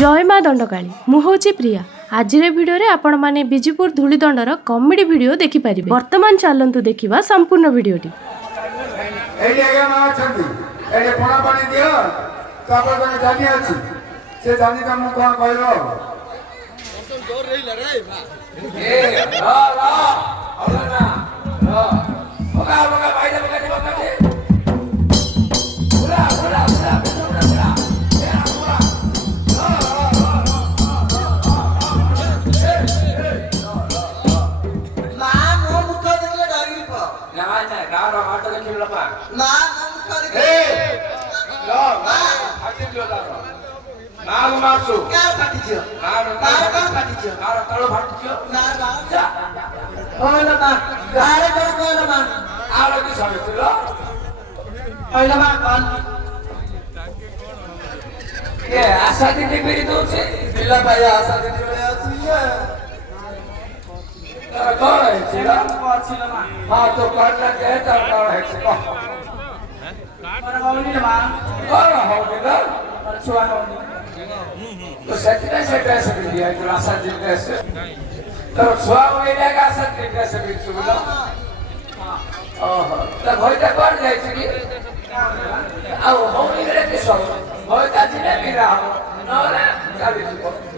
जय माँ दंडकाली मु होची प्रिया। आज भिडियो रे आपण माने बिजुपुर धूलीदंडर कॉमेडी वीडियो देखि पारिबे। वर्तमान चलंतु देखिबा संपूर्ण वीडियोटी। एडी आगे मा अछंती एडी पोना पानी दियो तापर तने जानी अछि से जानी त मु कोन कहलो मौसम जोर रहिला रे ए ला ला होला ना ला ओका ओका भाई ले बका बका दे पूरा पूरा पूरा पूरा पूरा तेरा पूरा ना मो मुख देखले डरी प ना ना गार हाट देखि लपा ना मुख ए ला ना हाथी जो ला नाग मासु क्या फाटी छियो नाग का फाटी छियो नाग तळ फाटी छियो ना जा ओला मा गारे कर कोला मा आलो कि समितिलो ओला मा कोन ये आशा दीदी मेरी तो से बिला भाई आशा दीदी बड़े अछि ये तर कौन है छिला छिला मा हां तो करना के तर कौन है छिला पर गौनी मा कौन हो बिना पर छुआ गौनी तो सच्चे से कैसे दिया जो आशा जी कैसे तो छुआ महीने का सच्चे कैसे भी सुनो ओहो तो भई त कर जाय छी आ हो नहीं रे के सब भई त जिने भी रहा नले गाड़ी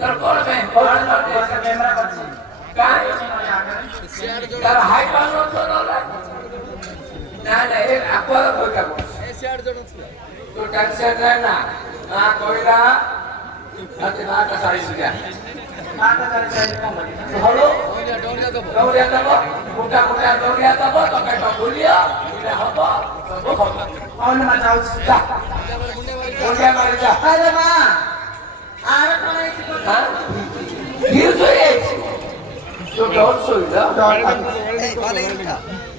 तर कौन में कौन कर कैमरा करछि काय तर हाई पानो तो नले ना ना एक आपा भई का तो टेंशन है ना ना कोईला अति ना का सारी सुगा ना का सारी कम बनी हेलो दौड़िया दबो मोटा मोटा दौड़िया दबो तो कटो भूलिया इले हबो सब खत्म ओला मा जाउ जा दौड़िया मार जा अरे मा आरे कोन अछि को हां गिर तो ये तो डॉट सोइला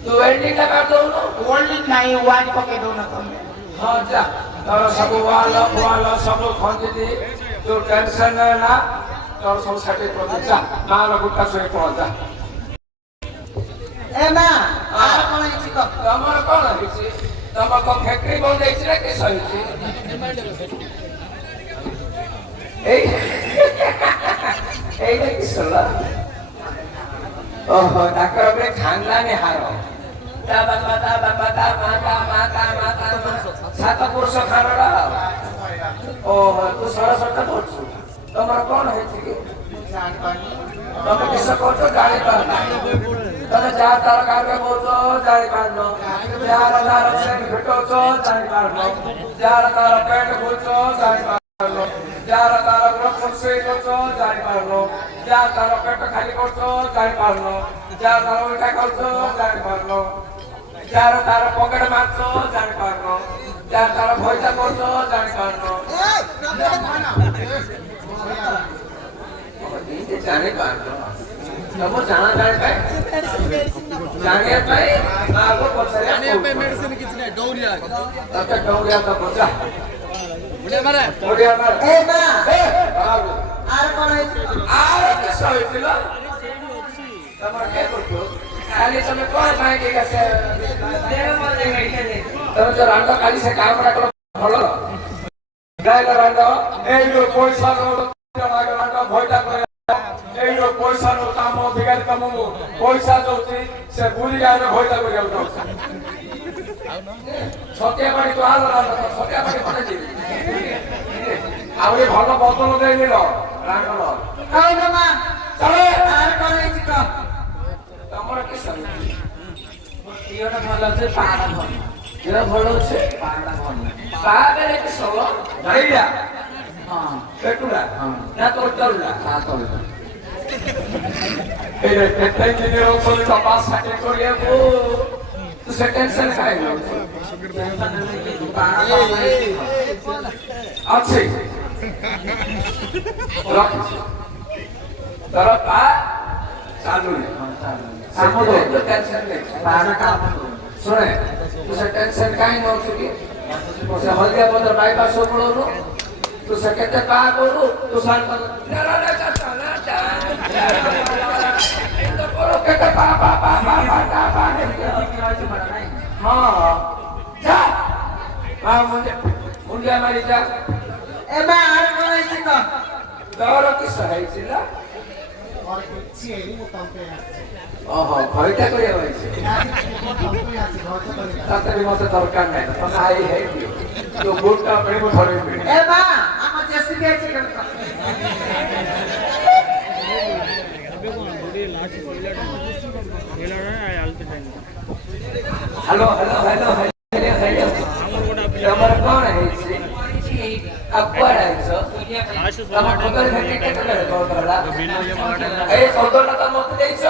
तो वेल्डिंग लगा दो होल्डिंग नहीं वाज पके दो ना तुम हां जा तर सब वाला सब खंड दी तो टेंशन ना तर सब सेटे कर जा माल गुट्टा सोई पहुंच जा ए मा आरे कोन अछि को तमर कोन अछि तम को फैक्ट्री बंद अछि रे के सही এই কি সলা ওহ ডাক্তার আপনি খানদানি হারো তা বাবা মাতা সাত পুরুষ খানড়া ওহ তু সরসটা পড়ছু তোমার কোন হইছে কি जान पानी তুমি কিস করছো জানি পারনা তুমি যা তার কারবে বলছো জানি পারনো যার তার সেন ঘটছো জানি পারনো যার তার পেট বলছো জানি পারনো যার তার গ্রহ ফুসে করছো জানি পারনো যার তার পেট খালি করছো জানি পারনো যার তার উল্টা করছো জানি পারনো যার তার পকেট মারছো জানি পারনো যার তার ভয়টা করছো জানি পারনো জানি পারনো तब जाना जाने पाए जाने पाए आगो पछरे जाने पे मेडिसिन किछ नै डौरिया तब तक डौरिया का बचा बुढ़िया मारे ए मा ए आगो आरे कोन अछि आरे के सहितल तमर के करतो खाली तमे कोन पाए के से देव माने गई के तमे तो रांडा खाली से काम राखलो भलो गायला रांडा ए जो पैसा रो रांडा भयटा करे এই रो पैसा रो काम अधिकार काम पैसा दउची से बुली गाने भयटा करिया उठौछ छतिया बाड़ी तो आलो छतिया बाड़ी कोने जी आउरे भलो बदल देई दिलो रांडलो ओला मा चले आरे कोन अछि को तमर के सम इयोटा भलो से पाड़ा भलो एरा भलो छे पाड़ा भलो पागरे के सलो भाईया हां पेटुला हां ना तो तरुला ना तो एरे केते इंजीनियर कोली का पास साटे करिया को तो से टेंशन काहे लो अच्छे रख तरफ आ चालू सामो दो तो टेंशन नहीं पाड़ा काम सुने तो से टेंशन काहे न होची से हल्दिया बंदर बाईपास पड़ो तो से केते का करू तो सान ना तो करो केते पा हां जा आ मुंडिया मारी जा ए मा आरे कोन अछि को ତୋର କିସ ହେଇଛି ନା? ଓହୋ ଘଇଟା କରିବା ହେଇଛି। ତତେ ବି ମତେ ଦରକାର ନାହିଁ ତମେ ଆଇ ହେଇଦିଅ ତୋ ବୁଟଟା ପାଇଁ ମୁଁ ଧରିବି। ଏ ମା ଆମ ଜେସିବି ଅଛି ହ୍ୟାଲୋ ହ୍ୟାଲୋ ହ୍ୟାଲୋ ହ୍ୟାଲୋ ତମର କଣ ହେଇଛି? ଆଉ କୁଆଡେ ଆଇଛ? ତମ ଖବର ଭେଟି କେତେବେଳେ କହୁଥିଲା? ଏଇ କଦଳଟା ତ ମତେ ଦେଇଛ।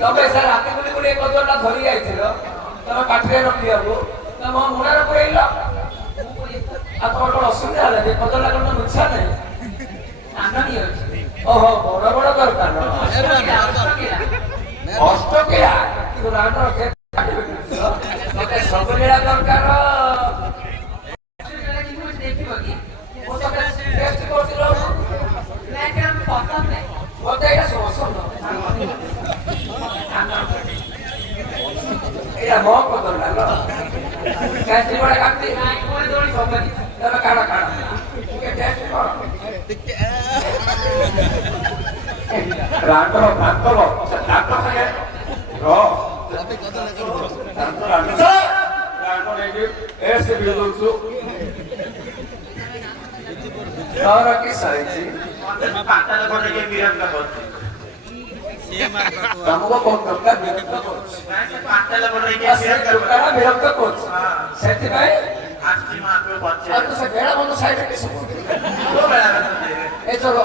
ତମେ ସାର୍ ରାତି ବୁଲି ବୁଲି ଏ କଦଳଟା ଧରି ଯାଇଥିଲ ତମେ ପାଟିରେ ରଖିବାକୁ ତମ ମୁଣ୍ଡରେ ପୁରେଇଲ। ଆଉ ତମର କଣ ଅସୁବିଧା ହେଲା? ଏ କଦଳଟା କଣ ମିଛା ନାହିଁ? ଓହୋ ବଡ ବଡ ଦରକାର ଅଷ୍ଟକିରା ତୁ ରାଣ୍ଡ ରଖେ ମତେ ସବୁ ଲିଳା ଦରକାର। ମତେ ଏଇଟା ପସନ୍ଦ ଏଇଟା ମୋ କଦଳଟା ଲ କାଟି ବଡ କାଟି ତମେ କାଣ କାଣ ଟିକେ ଟେଷ୍ଟ କର। ରାଣ୍ଡ କାଙ୍କଲ ଡାକ୍ତର ସାଙ୍ଗେ ତୋର କିସ ହେଇଛି? ତମକୁ କୋଉ ଟଙ୍କା ବିରକ୍ତ କରୁଛି? ବିରକ୍ତ କରୁଛି ସେଥିପାଇଁ ସେ ବେଳା ବନ୍ଧ ସାଇଡରେ କିସ ଏ ଚଲ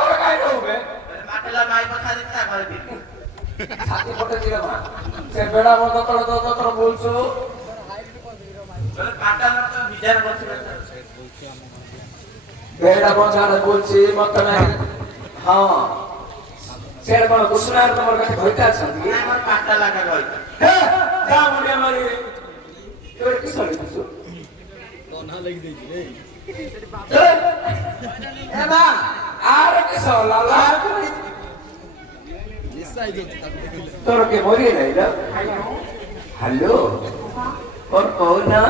ଘର କାହିଁ ରହୁବେ ଛାତି ପଟେ ଦିଅ ମା ସେ ବେଳା ବନ୍ଧ ତଳ ବୁଲଛୁ ବେड़ा बंधार बोलছি মত নাই হ্যাঁ সেটা কোন কুসুনার তোমার কাছে ঘইতা আছে আমার কাটা লাগা ঘইতা হ্যাঁ যা মুড়ে মারি তোর কি সরে কিছু দনা লাগি দেই রে এ মা আর কি সলা লাল নিসাই দে তোর কে মরি নাই না হ্যালো और कौन ना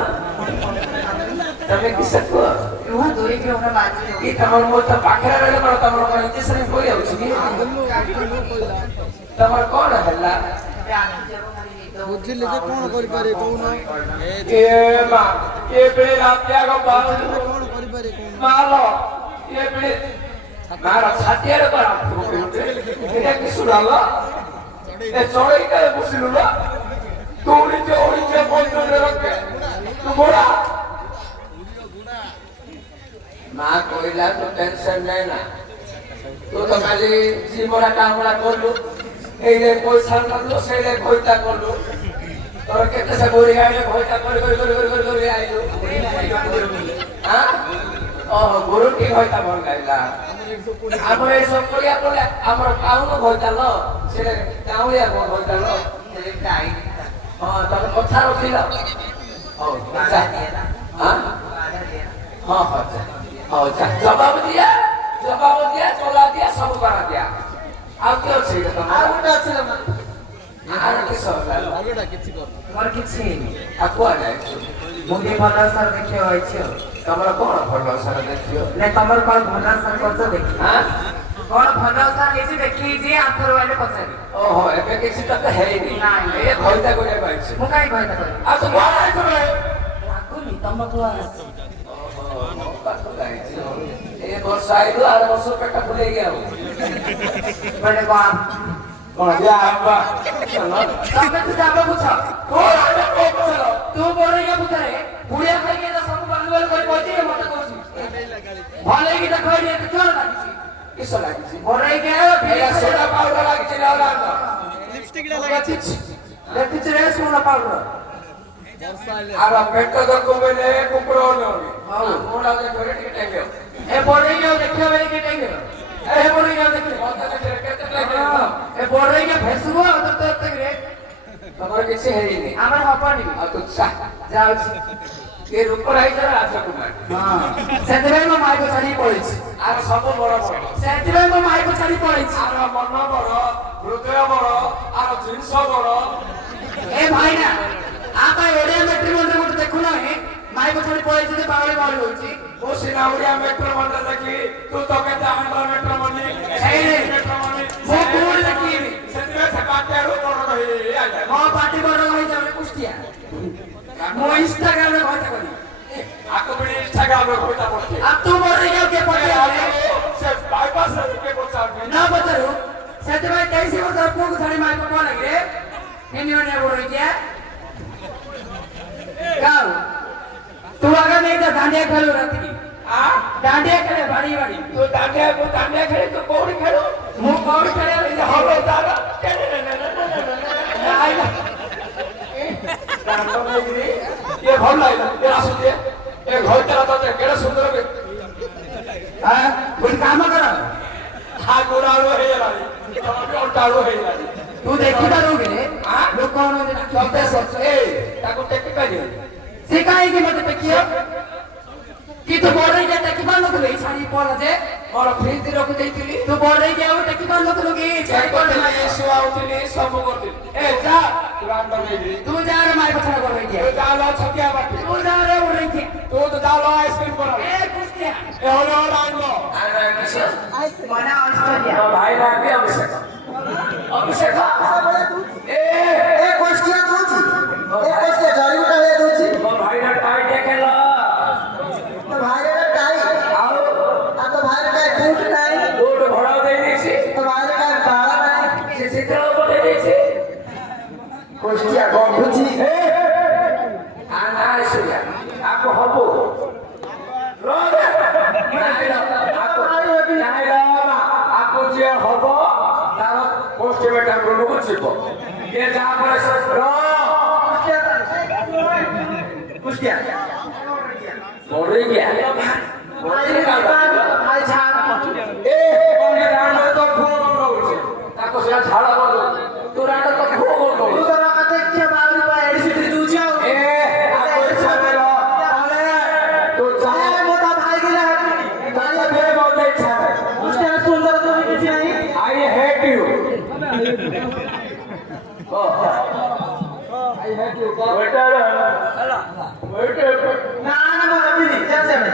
तमे किसा को रुहा दोई के ओना बाजी ई तमर मो त पाखरा रहले पर तमर कोन इंजेक्शन होई आउछि की तमर कोन हल्ला बुझिले जे कोन करि पारे कोन ए मा ए बेले रात्या को बाल कोन करि पारे कोन मालो ए बेले मारा छातियारे करा एटा कि सुनालो ए चोरी के बुसिलुला तोड़ी जे बोल रे रखे तू बोला मां कोइला तो टेंशन नहीं ना तू तो खाली जीवरा कामला करलु एले पैसा नलो सेले खोइता करलु तोर केते से बोरी गाडी खोइता कर आइलु हां ओह गुरु की खोइता बन गाइला हमर ए सब करिया बोले हमर काउनो खोइता लो सेले काउया खोइता लो सेले काई हां तब कथा रखिला ओ जा हां हां हां हां जा जवाब दिया चला दिया सब करा दिया अब क्यों छै त আর ওটা ছিল না আর কি সরলা আগেটা কিছু কর আমার কিছু আকুয়া নাই মুন্ডি ভালো স্যার দেখে হইছে তোমরা কোন ভালো সারা দেখিও না তোমার কোন ভালো স্যার করতে দেখি হ্যাঁ কোন ভালো স্যার এসে দেখি যে আতর ওয়ালে পছারি ওহো এবে কিছু তো হেইনি নাই। এ ভয়টা করে পাইছে মুকাই ভয়টা করে আর তো বড় আইছো রে আকুলি তোমাকে আসছে ওহো কত গাইছি এ বর্ষা আইলো আর বছর পেটা ফুলে গেল বলে বাপ কোন যা আব্বা চলো তবে তুই যাবে বুঝা কোন আইলো কো চলো तू बोले क्या पूछ रहे बुढ़िया खाई के तो सब बंगल कोई पहुंची है मत कोची भले की तो खाई ले तो क्यों लागी কিস লাগিছি बोले के এলা সোডা পাউডার লাগিছে লাউলা লিপস্টিক लगाची लेकिन रे सोना पाउडर আর পেট তো কমে কুকুরো ননি মোড়া দে ধরে ঠিক টাইমে ए बोले के देखियो मेरे के टाइम ए बोले के देखियो মত কে কেতে টাইমে ए बोले के भेसुआ तो तक रे তোমার কিছু হেইনি আমার হপানি আর তো চা যাওছি এর উপর আইছে রাজা কুমার हां সেদিন মো মাই को ছাড়ি পড়েছি আর সব বড় বড় সেদিন মো মাই को ছাড়ি পড়েছি আর মন বড় হৃদয় বড় আর জিনিস বড় ए भाई ना आपा ओडिया मैट्रिमोनी गोटे देखु ना माई को छाड़ी पळेछि जे पावले पावले होछि ओ मुसिना उड़िया मेट्रो मंडल देखी तू तो के जान मेट्रो मंडल मेट्रो मंडल वो कौन देखी सेतमे सकाते रो कोन कहि आ जा ମୋ ପାଟି ବଡ ଭାଇ ଯାଉନି କୁଷ୍ଟିଆ ମୋ ଇନଷ୍ଟାଗ୍ରାମ ରେ କହିता କଲି आको बड़ी इंस्टाग्राम में खोटा पड़ती अब तू मोर रे के पटे से बाईपास से के पहुंचा ना बचरू ସେଥିପାଇଁ 23 ବର୍ଷର ପୁଅକୁ ଛାଡି ମାଇକ କଣ ଲାଗିରେ ଏନିone ବଡ କିଆ ଗାଉ ତୁ ଆଗ ନେଇ ତ ଦାଣ୍ଡିଆ ଖେଳୁ ରାତି आ ଦାଣ୍ଡିଆ ଖେଳେ ବାଡି ବାଡି तू दांडिया खेले तू कौड़ी खेलो ମୁଁ କଉଠି ଖେଳେ हलो तारा ଆଇଲା ये भल लागला ये आसु दे ए घर तेरा तो केड़ा सुंदर बे ଗୋଟେ କାମ କର ठाकुरालो हे रानी तमे उल्टालो हे रानी ତୁ ଦେଖିପାରୁ କିରେ ଲୋକମାନେ चलते सच ए ताको टेक करियो ସେ କାହିଁକି ମତେ ଟେକିବ କି ତୁ ବଡେଇକି ଟେକି ପାରୁନଥିଲୁ ଏଇ ଶାଢୀ ପଳ ଯେ मोर फ्रिज रखि देइतिली ତୁ ବଡେଇକି ଆଉ ଟେକି ପାରୁନଥିଲୁ କି चेक करते ये सुआ उठिली सब करती ए जा तुरंत नहीं ତୁ ଯା ରେ ମାଇ ପଛରେ ବଡେଇକି तू जालो छकिया बाटी ତୁ ଯା ରେ ବଡେଇକି तू तो जालो आइसक्रीम बना ଏ କୁଷ୍ଟିଆ ए होलो आंगो आंगो अभिषेक ମନା ଅଷ୍ଟରିଆ भाई ना भी अभिषेक अभिषेक ए क्वेश्चन दूची ए क्वेश्चन जरी उठाले दूची तो भाई ना टाई देखेला तो भाई रे टाई आओ आ तो भाई रे बूट टाई बूट घोड़ा दे देसी तो भाई रे बाला टाई से चित्र ऊपर दे देसी क्वेश्चन गंभुची ए आना सुया आपको हबो रोदे आपको जे हबो तार पोस्ट में टाइम को को छिपो ये जा पर रो क्वेश्चन मोरे गया भाई भाई छान ए कोने राणो तो खूब रोचे ताको से झाड़ा बोलो तू राणो तो खूब तू बोलो तो रात के बारी पा एडिसिटी दूची ए आपको इच्छा करो अरे तू जा ए मोटा भाई के लिए ताले बे बहुत इच्छा है क्वेश्चन सुंदर तो किसी नहीं I hate you I have you waiter waiter ना ना अभी नहीं कैसे में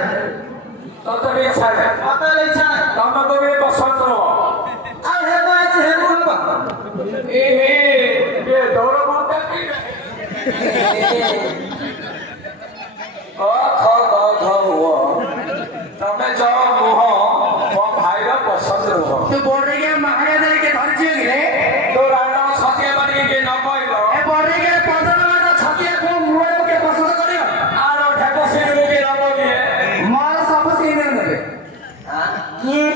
तो भी इच्छा है पता नहीं छान तुम को भी पसंद हो आ है तो आज है बोल ए ये दोनों बोलते की हुआ तमे जाओ मुह मो भाई रा पसंद हो ତୁ ବଡେଇକି ମାହାଳିଆ ଦେଇକି ଧରିଛି କିରେ तो राणा सत्य बनी के न कहलो ଏ ବଡେଇକି 15 ମାସ ଛତିଆ କୋ ମୁହଁରେ କିଏ ପସନ୍ଦ କରିବ आरो ढेको से के न बोलिए ମୋର ସବୁ ସିନ୍ ନେବେ କିଏ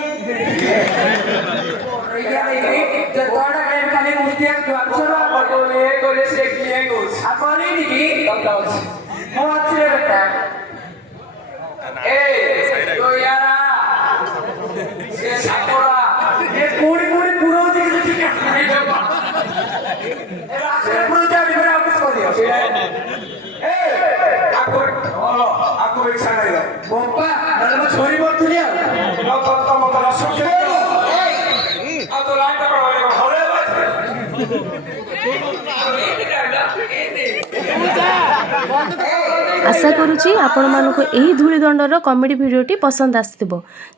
ବଡେଇକି ଦେଇକି ଯେ ତୋଡ଼ା ପ୍ରେମ ଖାଲି ମୁଷ୍ଟିଆ ଦ୍ୱାରଛର तो ये करे से किए कुछ ଆଉ କରିନି କି तब तक ମୁଁ ଅଛି ରେ ବେଟା ए तो यारा से साकोरा ଏ କୋଡ଼ି କୋଡ଼ି ପୁରଉଛି କିଛି ଠିକ ନାହିଁ ଏ ରାସ୍ତାରେ ପୁରଉଛି ଆଉ ବିବର ଆଉ କିଛି କରିବ आपको इच्छा नहीं है ବୋପା ନହେଲେ ମୁଁ ଛୁରୀ ବସୁଥିଲି ଆଉ न पत्ता मत रसो के अब तो लाइन पर वाले हरे ଆଶା କରୁଛି ଆପଣମାନଙ୍କୁ ଏହି ଧୂଳିଦଣ୍ଡର କମେଡ଼ି ଭିଡ଼ିଓଟି ପସନ୍ଦ ଆସିଥିବ।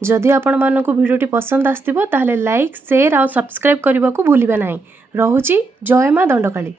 ଯଦି ଆପଣମାନଙ୍କୁ ଭିଡ଼ିଓଟି ପସନ୍ଦ ଆସିଥିବ ତାହେଲେ ଲାଇକ୍ ସେୟାର ଆଉ ସବସ୍କ୍ରାଇବ୍ କରିବାକୁ ଭୁଲିବେ ନାହିଁ। ରହୁଛି ଜୟ ମା ଦଣ୍ଡକାଳୀ।